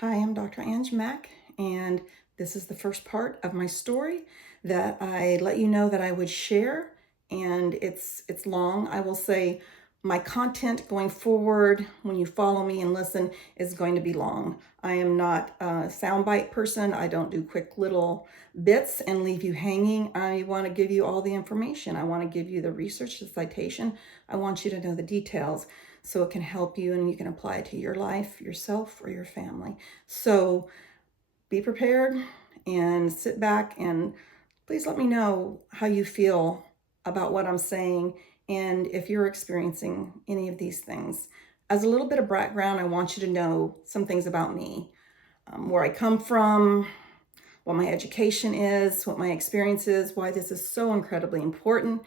Hi, I'm Dr. Ange Mack, and this is the first part of my story that I let you know that I would share. And it's long. I will say my content going forward, when you follow me and listen, is going to be long. I am not a soundbite person. I don't do quick little bits and leave you hanging. I want to give you all the information. I want to give you the research, the citation. I want you to know the details so it can help you and you can apply it to your life, yourself, or your family. So be prepared and sit back and please let me know how you feel about what I'm saying and if you're experiencing any of these things. As a little bit of background, I want you to know some things about me, where I come from, what my education is, what my experience is, why this is so incredibly important,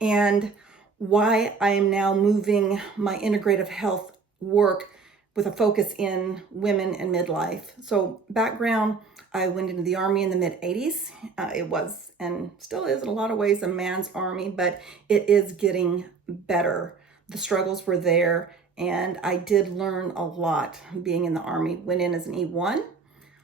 and why I am now moving my integrative health work with a focus in women and midlife. So background, I went into the Army in the mid-80s. It was, and still is in a lot of ways, a man's army, but it is getting better. The struggles were there, and I did learn a lot being in the Army. Went in as an E1,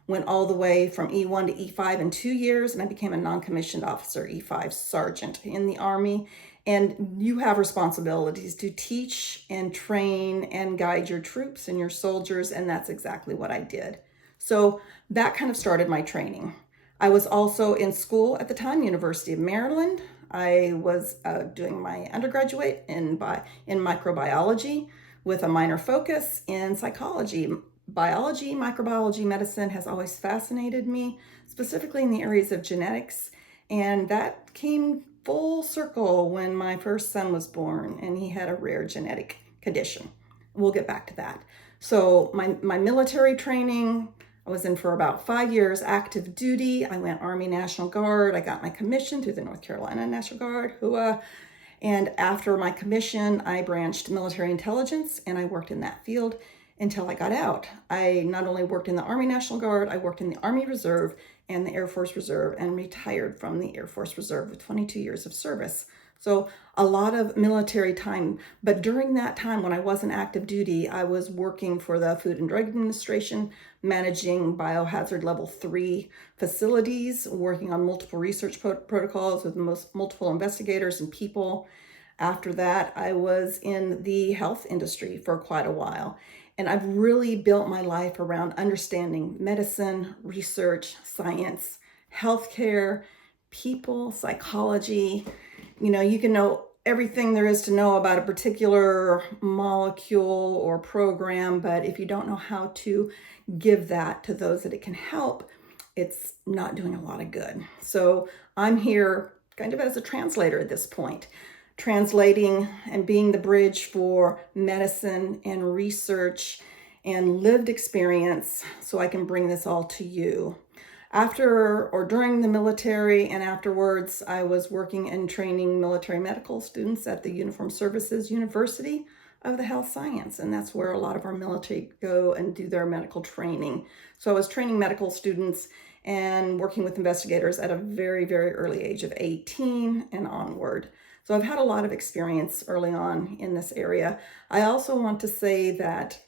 went all the way from E1 to E5 in 2 years, and I became a non-commissioned officer, E5 sergeant in the Army. And you have responsibilities to teach and train and guide your troops and your soldiers, and that's exactly what I did. So that kind of started my training. I was also in school at the time, University of Maryland. I was doing my undergraduate in microbiology with a minor focus in psychology. Biology, microbiology, medicine has always fascinated me, specifically in the areas of genetics. And that came full circle when my first son was born and he had a rare genetic condition. We'll get back to that. So my military training, I was in for about 5 years, active duty. I went Army National Guard. I got my commission through the North Carolina National Guard, HUA. And after my commission, I branched military intelligence and I worked in that field until I got out. I not only worked in the Army National Guard, I worked in the Army Reserve and the Air Force Reserve and retired from the Air Force Reserve with 22 years of service. So a lot of military time. But during that time when I wasn't active duty, I was working for the Food and Drug Administration, managing biohazard level 3 facilities, working on multiple research protocols with multiple investigators and people. After that, I was in the health industry for quite a while. And I've really built my life around understanding medicine, research, science, healthcare, people, psychology. You can know everything there is to know about a particular molecule or program, but if you don't know how to give that to those that it can help, it's not doing a lot of good. So I'm here kind of as a translator at this point, translating and being the bridge for medicine and research and lived experience so I can bring this all to you. After or during the military and afterwards, I was working and training military medical students at the Uniformed Services University of the Health Science, and that's where a lot of our military go and do their medical training. So I was training medical students and working with investigators at a very, very early age of 18 and onward. So I've had a lot of experience early on in this area. I also want to say that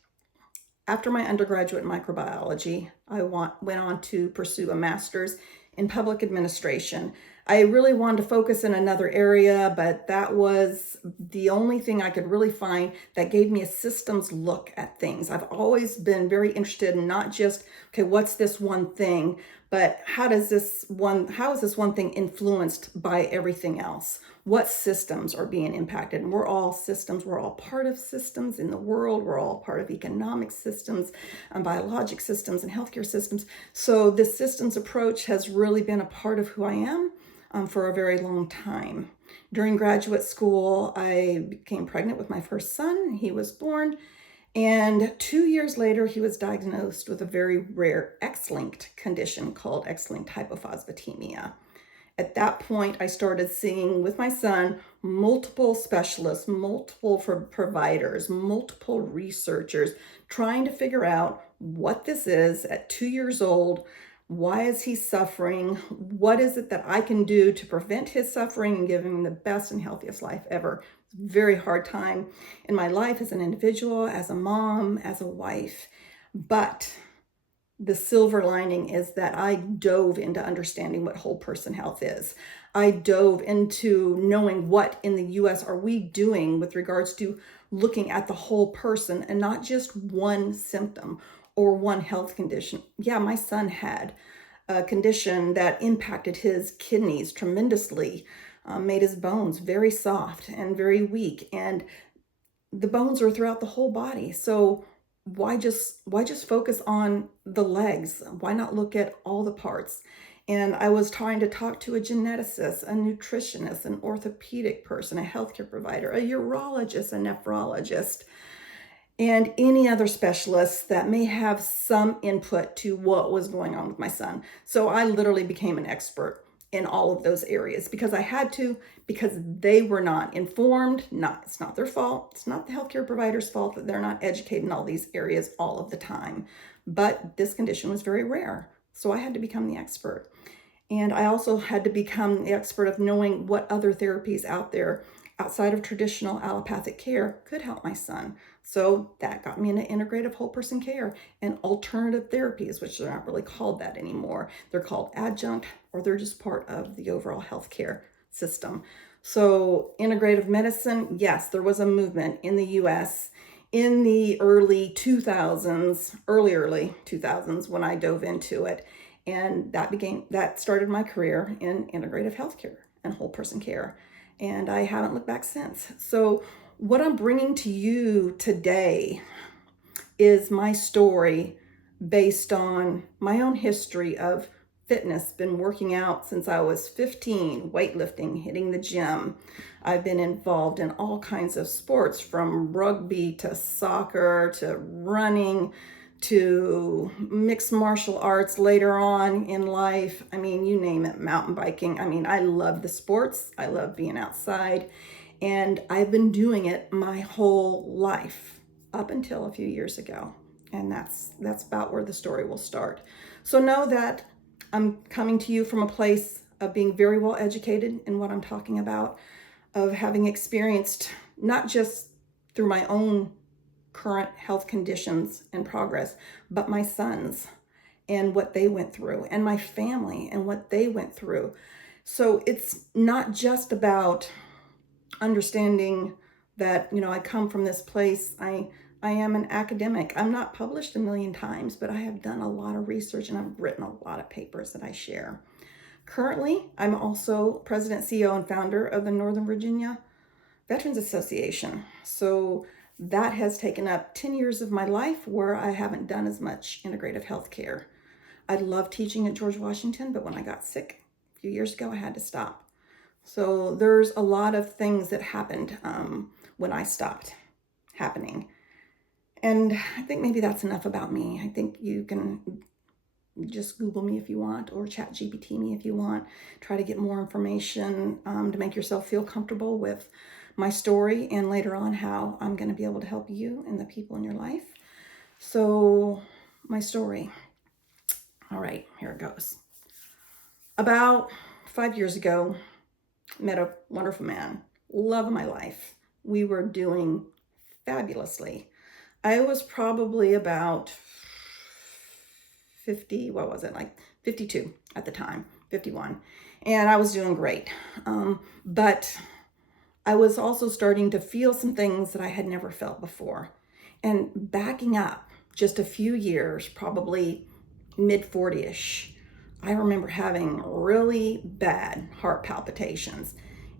after my undergraduate in microbiology, I went on to pursue a master's in public administration. I really wanted to focus in another area, but that was the only thing I could really find that gave me a systems look at things. I've always been very interested in not just, okay, what's this one thing, but how is this one thing influenced by everything else? What systems are being impacted? And we're all systems. We're all part of systems in the world. We're all part of economic systems, biologic systems, and healthcare systems. So this systems approach has really been a part of who I am for a very long time. During graduate school, I became pregnant with my first son. He was born. And 2 years later, he was diagnosed with a very rare X-linked condition called X-linked hypophosphatemia. At that point, I started seeing with my son multiple specialists, multiple providers, multiple researchers, trying to figure out what this is at 2 years old. Why is he suffering? What is it that I can do to prevent his suffering and give him the best and healthiest life ever? It's a very hard time in my life as an individual, as a mom, as a wife. But the silver lining is that I dove into understanding what whole person health is. I dove into knowing what in the US are we doing with regards to looking at the whole person and not just one symptom or one health condition. Yeah, my son had a condition that impacted his kidneys tremendously, made his bones very soft and very weak, and the bones are throughout the whole body. So why just focus on the legs? Why not look at all the parts? And I was trying to talk to a geneticist, a nutritionist, an orthopedic person, a healthcare provider, a urologist, a nephrologist, and any other specialists that may have some input to what was going on with my son. So I literally became an expert in all of those areas because I had to, because they were not informed. It's not their fault. It's not the healthcare provider's fault that they're not educated in all these areas all of the time. But this condition was very rare. So I had to become the expert. And I also had to become the expert of knowing what other therapies out there outside of traditional allopathic care could help my son. So that got me into integrative whole person care and alternative therapies, which they're not really called that anymore. They're called adjunct, or they're just part of the overall healthcare system. So integrative medicine, yes, there was a movement in the US in the early 2000s, early 2000s when I dove into it. And that started my career in integrative healthcare and whole person care. And I haven't looked back since. So what I'm bringing to you today is my story based on my own history of fitness. Been working out since I was 15, weightlifting, hitting the gym. I've been involved in all kinds of sports, from rugby to soccer to running to mixed martial arts later on in life. I mean, you name it, mountain biking. I mean, I love the sports. I love being outside. And I've been doing it my whole life up until a few years ago. And that's about where the story will start. So know that I'm coming to you from a place of being very well educated in what I'm talking about, of having experienced not just through my own current health conditions and progress, but my sons and what they went through, and my family and what they went through. So it's not just about understanding that, I come from this place. I am an academic. I'm not published a million times, but I have done a lot of research and I've written a lot of papers that I share. Currently, I'm also president, CEO, and founder of the Northern Virginia Veterans Association. So that has taken up 10 years of my life where I haven't done as much integrative healthcare. I love teaching at George Washington, but when I got sick a few years ago, I had to stop. So there's a lot of things that happened when I stopped happening. And I think maybe that's enough about me. I think you can just Google me if you want, or chat GPT me if you want. Try to get more information to make yourself feel comfortable with my story, and later on how I'm going to be able to help you and the people in your life. So my story. All right, here it goes. About 5 years ago, met a wonderful man, love of my life. We were doing fabulously. I was probably about 52 at the time, 51. And I was doing great. But I was also starting to feel some things that I had never felt before. And backing up just a few years, probably mid-40ish, I remember having really bad heart palpitations.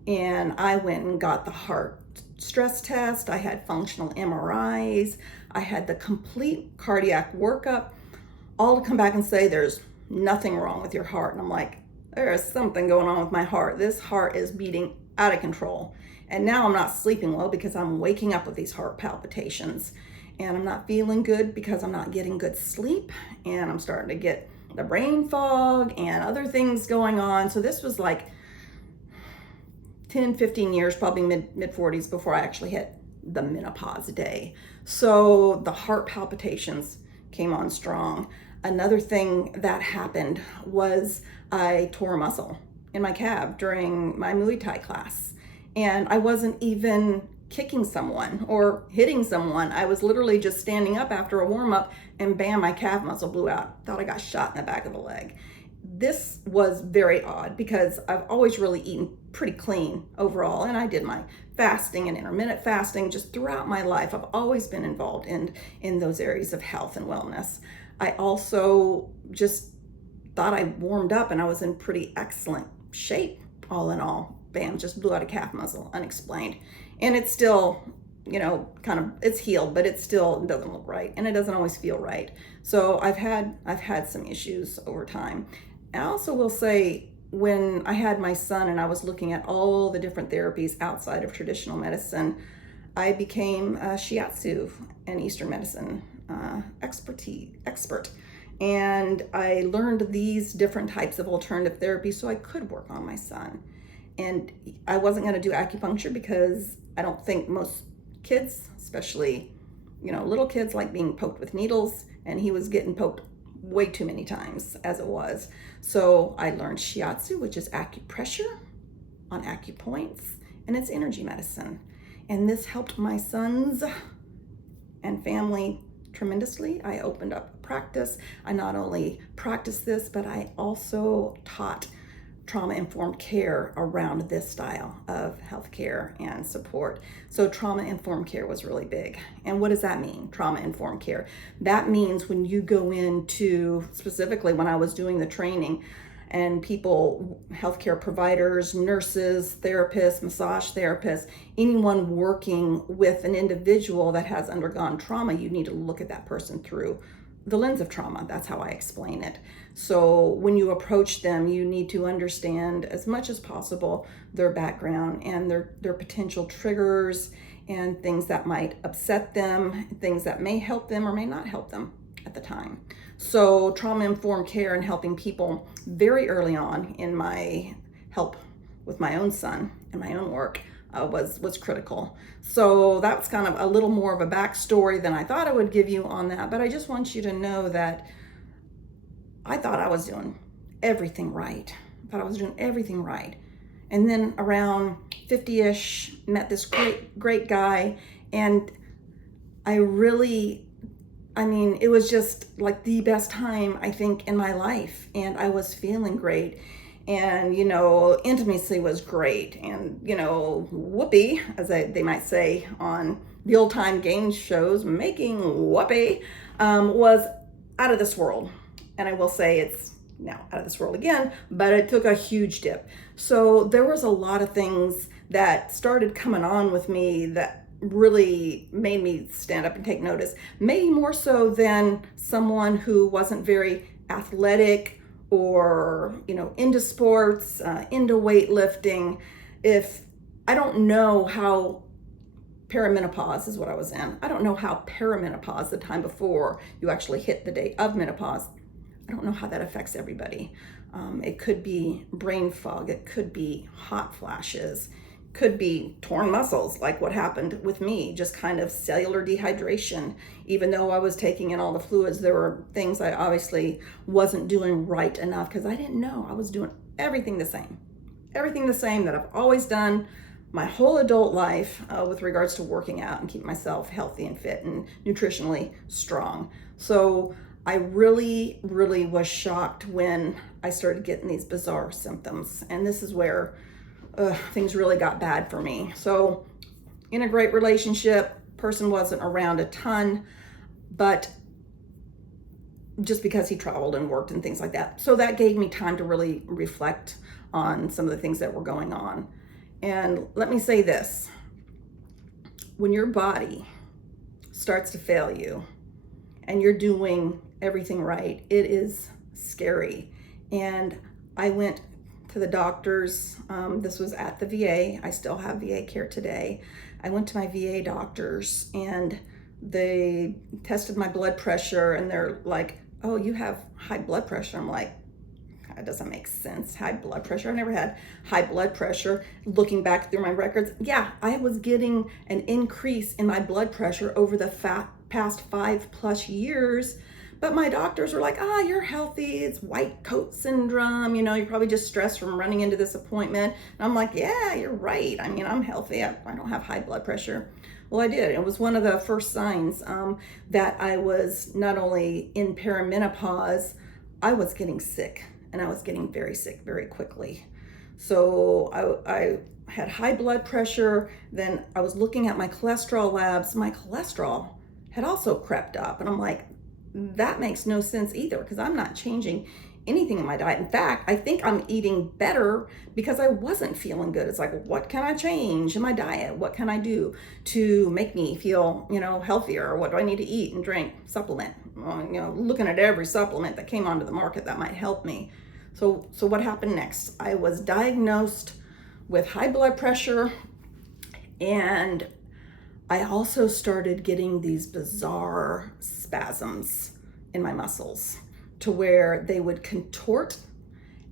And I went and got the heart stress test. I had functional MRIs. I had the complete cardiac workup, all to come back and say there's nothing wrong with your heart. And I'm like, there is something going on with my heart. This heart is beating out of control. And now I'm not sleeping well because I'm waking up with these heart palpitations. And I'm not feeling good because I'm not getting good sleep. And I'm starting to get the brain fog and other things going on. So this was like 10, 15 years, probably mid-40s before I actually hit the menopause day. So the heart palpitations came on strong. Another thing that happened was I tore a muscle in my calf during my Muay Thai class. And I wasn't even kicking someone or hitting someone. I was literally just standing up after a warm-up and bam, my calf muscle blew out. Thought I got shot in the back of the leg. This was very odd because I've always really eaten pretty clean overall, and I did my fasting and intermittent fasting just throughout my life. I've always been involved in those areas of health and wellness. I also just thought I warmed up and I was in pretty excellent shape all in all. Bam, just blew out a calf muscle, unexplained. And it's still, it's healed, but it still doesn't look right, and it doesn't always feel right. So I've had some issues over time. I also will say, when I had my son and I was looking at all the different therapies outside of traditional medicine, I became a shiatsu and Eastern medicine expert. And I learned these different types of alternative therapy so I could work on my son. And I wasn't going to do acupuncture because I don't think most kids, especially, little kids, like being poked with needles, and he was getting poked way too many times as it was. So I learned shiatsu, which is acupressure on acupoints, and it's energy medicine. And this helped my sons and family tremendously. I opened up a practice. I not only practiced this, but I also taught trauma-informed care around this style of healthcare and support. So trauma-informed care was really big. And what does that mean, trauma-informed care? That means when you go into, specifically when I was doing the training, and people, healthcare providers, nurses, therapists, massage therapists, anyone working with an individual that has undergone trauma, you need to look at that person through the lens of trauma. That's how I explain it. So when you approach them, you need to understand as much as possible their background and their potential triggers and things that might upset them, things that may help them or may not help them at the time. So trauma-informed care and helping people very early on in my help with my own son and my own work was critical. So that's kind of a little more of a backstory than I thought I would give you on that, but I just want you to know that I thought I was doing everything right. And then around 50-ish, met this great guy, and it was just like the best time, I think, in my life, and I was feeling great. And, intimacy was great. And, whoopee, as they might say on the old time game shows, making whoopee was out of this world. And I will say it's now out of this world again, but it took a huge dip. So there was a lot of things that started coming on with me that really made me stand up and take notice, maybe more so than someone who wasn't very athletic or into sports, into weightlifting. If I don't know how perimenopause is what I was in. I don't know how perimenopause, the time before you actually hit the day of menopause, I don't know how that affects everybody. It could be brain fog, it could be hot flashes, could be torn muscles, like what happened with me, just kind of cellular dehydration. Even though I was taking in all the fluids, there were things I obviously wasn't doing right enough because I didn't know. I was doing everything the same that I've always done my whole adult life with regards to working out and keep myself healthy and fit and nutritionally strong. So I really, really was shocked when I started getting these bizarre symptoms. And this is where things really got bad for me. So in a great relationship, person wasn't around a ton, but just because he traveled and worked and things like that. So that gave me time to really reflect on some of the things that were going on. And let me say this, when your body starts to fail you and you're doing everything right, it is scary. And I went to the doctors. This was at the VA. I still have VA care today. I went to my VA doctors and they tested my blood pressure and they're like, oh, you have high blood pressure. I'm like, that doesn't make sense. High blood pressure. I've never had high blood pressure. Looking back through my records, yeah, I was getting an increase in my blood pressure over the past 5+ years, But my doctors were like, you're healthy. It's white coat syndrome. You're probably just stressed from running into this appointment. And I'm like, yeah, you're right. I mean, I'm healthy. I don't have high blood pressure. Well, I did. It was one of the first signs that I was not only in perimenopause, I was getting sick, and I was getting very sick very quickly. So I had high blood pressure. Then I was looking at my cholesterol labs. My cholesterol had also crept up. And I'm like, that makes no sense either, because I'm not changing anything in my diet. In fact, I think I'm eating better because I wasn't feeling good. It's like, what can I change in my diet? What can I do to make me feel, healthier? What do I need to eat and drink? Supplement. Looking at every supplement that came onto the market that might help me. So what happened next? I was diagnosed with high blood pressure, and I also started getting these bizarre spasms in my muscles to where they would contort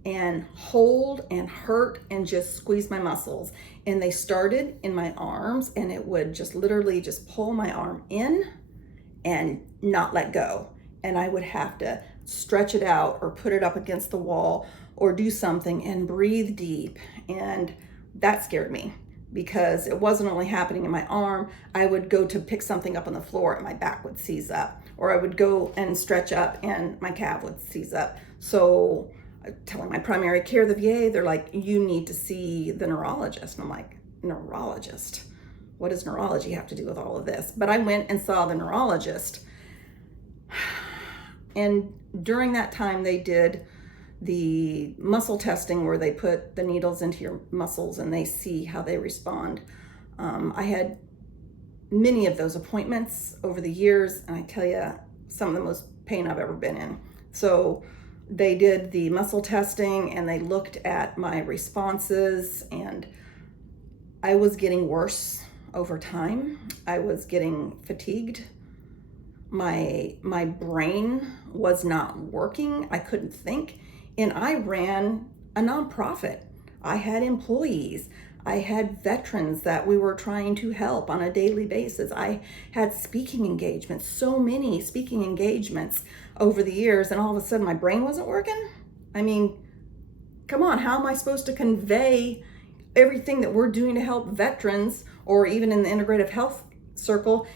and hold and hurt and just squeeze my muscles. And they started in my arms, and it would just literally just pull my arm in and not let go. And I would have to stretch it out or put it up against the wall or do something and breathe deep. And that scared me, because it wasn't only happening in my arm. I would go to pick something up on the floor and my back would seize up, or I would go and stretch up and my calf would seize up. So I'm telling my primary care, the VA, they're like, you need to see the neurologist. And I'm like, neurologist? What does neurology have to do with all of this? But I went and saw the neurologist. And during that time, they did the muscle testing where they put the needles into your muscles and they see how they respond. I had many of those appointments over the years, and I tell you, some of the most pain I've ever been in. So they did the muscle testing and they looked at my responses, and I was getting worse over time. I was getting fatigued. My brain was not working. I couldn't think. And I ran a nonprofit. I had employees. I had veterans that we were trying to help on a daily basis. I had speaking engagements, so many speaking engagements over the years, and all of a sudden my brain wasn't working. I mean, come on, how am I supposed to convey everything that we're doing to help veterans, or even in the integrative health circle?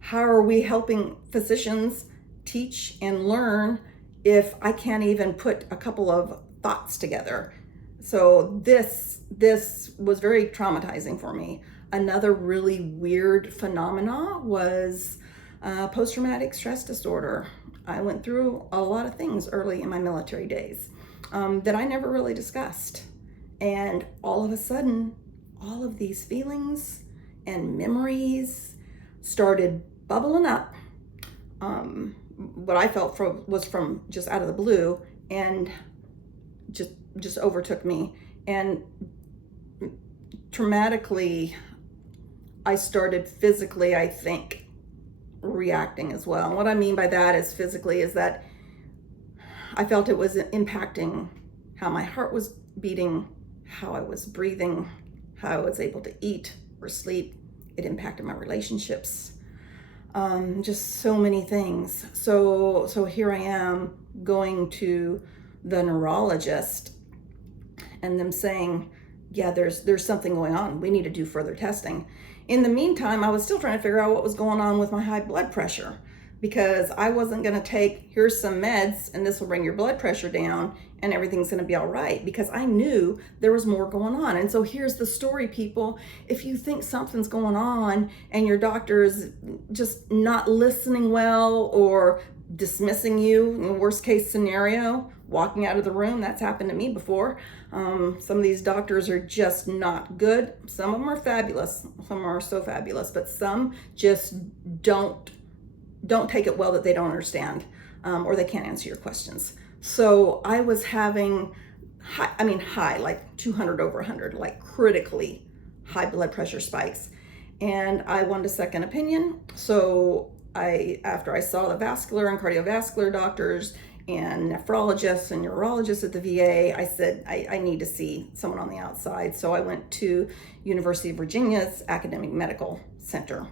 How are we helping physicians teach and learn if I can't even put a couple of thoughts together? So this was very traumatizing for me. Another really weird phenomena was post-traumatic stress disorder. I went through a lot of things early in my military days that I never really discussed. And all of a sudden, all of these feelings and memories started bubbling up. What I felt was from just out of the blue, and just overtook me. And traumatically, I started physically, I think, reacting as well. And what I mean by that is physically is that I felt it was impacting how my heart was beating, how I was breathing, how I was able to eat or sleep. It impacted my relationships. Just so many things. So here I am going to the neurologist and them saying, yeah, there's something going on. We need to do further testing. In the meantime, I was still trying to figure out what was going on with my high blood pressure, because I wasn't going to take, here's some meds and this will bring your blood pressure down and everything's going to be all right, because I knew there was more going on. And so here's the story, people. If you think something's going on and your doctor is just not listening well or dismissing you, in the worst case scenario, walking out of the room, that's happened to me before. Some of these doctors are just not good. Some of them are fabulous. Some are so fabulous, but some just don't take it well that they don't understand, or they can't answer your questions. So I was having high, like 200 over 100, like critically high blood pressure spikes. And I wanted a second opinion. So after I saw the vascular and cardiovascular doctors and nephrologists and neurologists at the VA, I said, I need to see someone on the outside. So I went to University of Virginia's Academic Medical Center.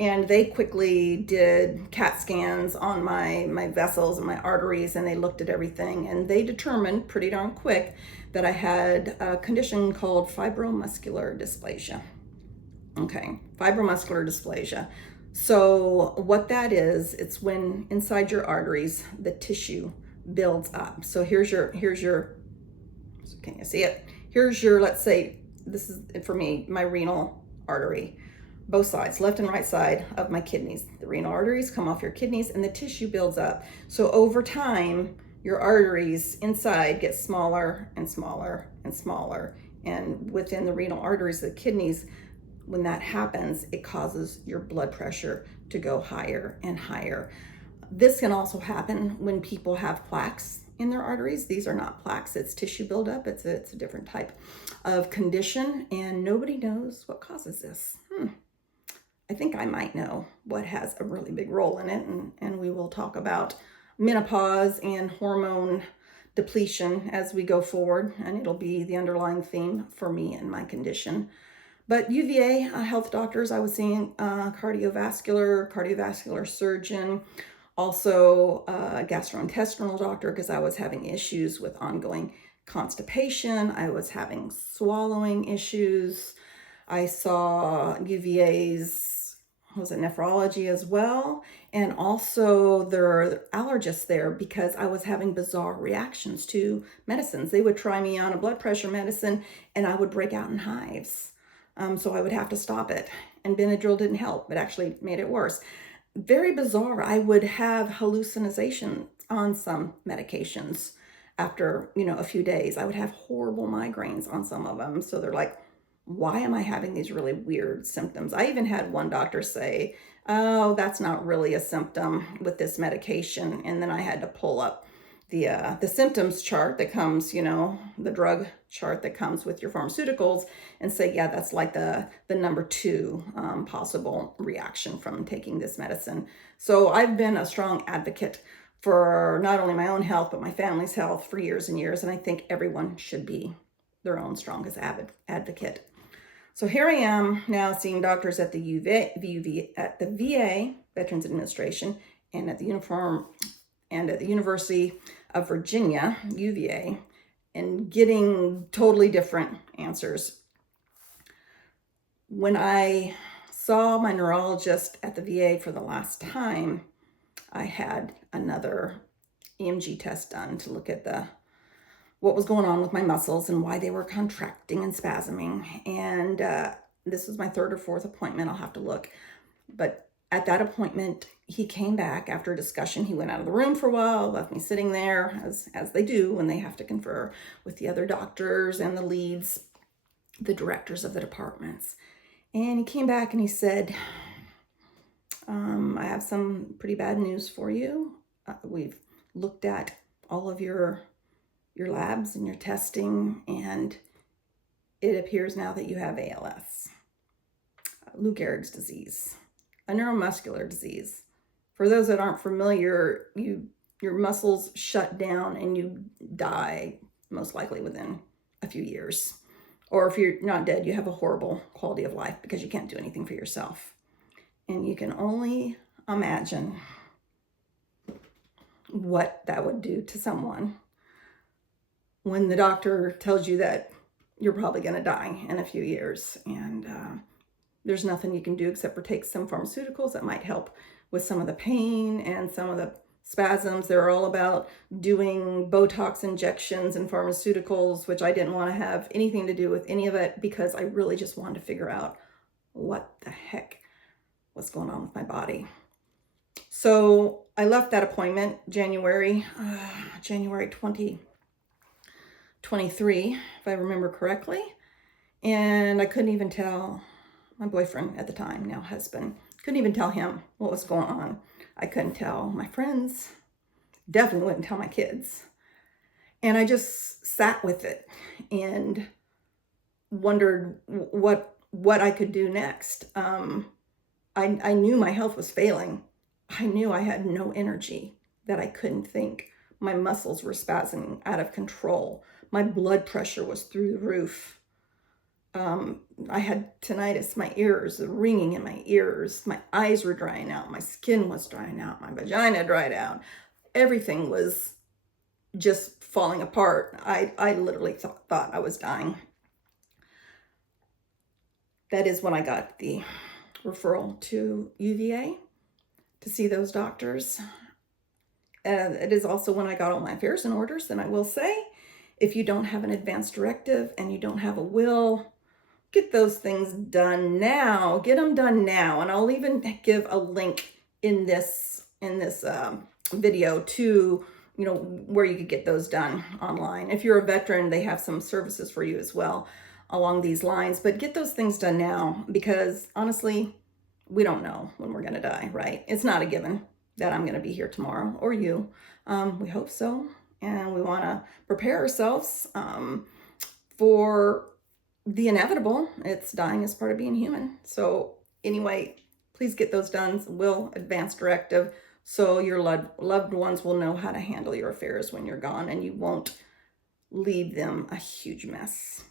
And they quickly did CAT scans on my vessels and my arteries, and they looked at everything, and they determined pretty darn quick that I had a condition called fibromuscular dysplasia. Okay, fibromuscular dysplasia. So what that is, it's when inside your arteries, the tissue builds up. So here's your, can you see it? Here's your, let's say, this is for me, my renal artery. Both sides, left and right side of my kidneys. The renal arteries come off your kidneys and the tissue builds up. So over time, your arteries inside get smaller and smaller and smaller. And within the renal arteries, the kidneys, when that happens, it causes your blood pressure to go higher and higher. This can also happen when people have plaques in their arteries. These are not plaques, it's tissue buildup. It's a different type of condition, and nobody knows what causes this. I think I might know what has a really big role in it, and we will talk about menopause and hormone depletion as we go forward, and it'll be the underlying theme for me and my condition. But UVA health doctors, I was seeing cardiovascular surgeon, also a gastrointestinal doctor because I was having issues with ongoing constipation. I was having swallowing issues. I saw UVA's, was it nephrology as well? And also there are allergists there because I was having bizarre reactions to medicines. They would try me on a blood pressure medicine and I would break out in hives. So I would have to stop it. And Benadryl didn't help. It actually made it worse. Very bizarre. I would have hallucinations on some medications after, a few days. I would have horrible migraines on some of them. So they're like, why am I having these really weird symptoms? I even had one doctor say, oh, that's not really a symptom with this medication. And then I had to pull up the symptoms chart that comes, the drug chart that comes with your pharmaceuticals and say, yeah, that's like the number 2 possible reaction from taking this medicine. So I've been a strong advocate for not only my own health, but my family's health for years and years. And I think everyone should be their own strongest advocate. So here I am now seeing doctors at the VA, Veterans Administration, and at the University of Virginia, UVA, and getting totally different answers. When I saw my neurologist at the VA for the last time, I had another EMG test done to look at what was going on with my muscles and why they were contracting and spasming. And this was my 3rd or 4th appointment. I'll have to look. But at that appointment, he came back after a discussion. He went out of the room for a while, left me sitting there, as they do when they have to confer with the other doctors and the leads, the directors of the departments. And he came back and he said, I have some pretty bad news for you. We've looked at all of your labs and your testing, and it appears now that you have ALS, Lou Gehrig's disease, a neuromuscular disease. For those that aren't familiar, your muscles shut down and you die most likely within a few years. Or if you're not dead, you have a horrible quality of life because you can't do anything for yourself. And you can only imagine what that would do to someone when the doctor tells you that you're probably going to die in a few years. And there's nothing you can do except for take some pharmaceuticals that might help with some of the pain and some of the spasms. They're all about doing Botox injections and pharmaceuticals, which I didn't want to have anything to do with any of it because I really just wanted to figure out what the heck was going on with my body. So I left that appointment January 2023, if I remember correctly. And I couldn't even tell my boyfriend at the time, now husband, couldn't even tell him what was going on. I couldn't tell my friends, definitely wouldn't tell my kids. And I just sat with it and wondered what I could do next. I knew my health was failing. I knew I had no energy, that I couldn't think. My muscles were spasming out of control. My blood pressure was through the roof. I had tinnitus, my ears, the ringing in my ears, my eyes were drying out, my skin was drying out, my vagina dried out. Everything was just falling apart. I literally thought I was dying. That is when I got the referral to UVA to see those doctors. And it is also when I got all my affairs in orders. And I will say, if you don't have an advance directive and you don't have a will, get those things done now. Get them done now. And I'll even give a link in this video to, you know, where you could get those done online. If you're a veteran, they have some services for you as well along these lines. But get those things done now, because honestly, we don't know when we're going to die, right? It's not a given that I'm going to be here tomorrow, or you. We hope so. And we want to prepare ourselves for the inevitable. It's dying as part of being human. So anyway, please get those done. Will, advance directive, so your loved ones will know how to handle your affairs when you're gone, and you won't leave them a huge mess.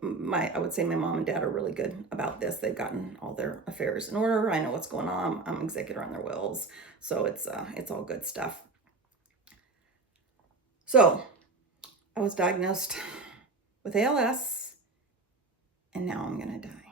I would say my mom and dad are really good about this. They've gotten all their affairs in order. I know what's going on. I'm executor on their wills. So it's all good stuff. So I was diagnosed with ALS, and now I'm going to die.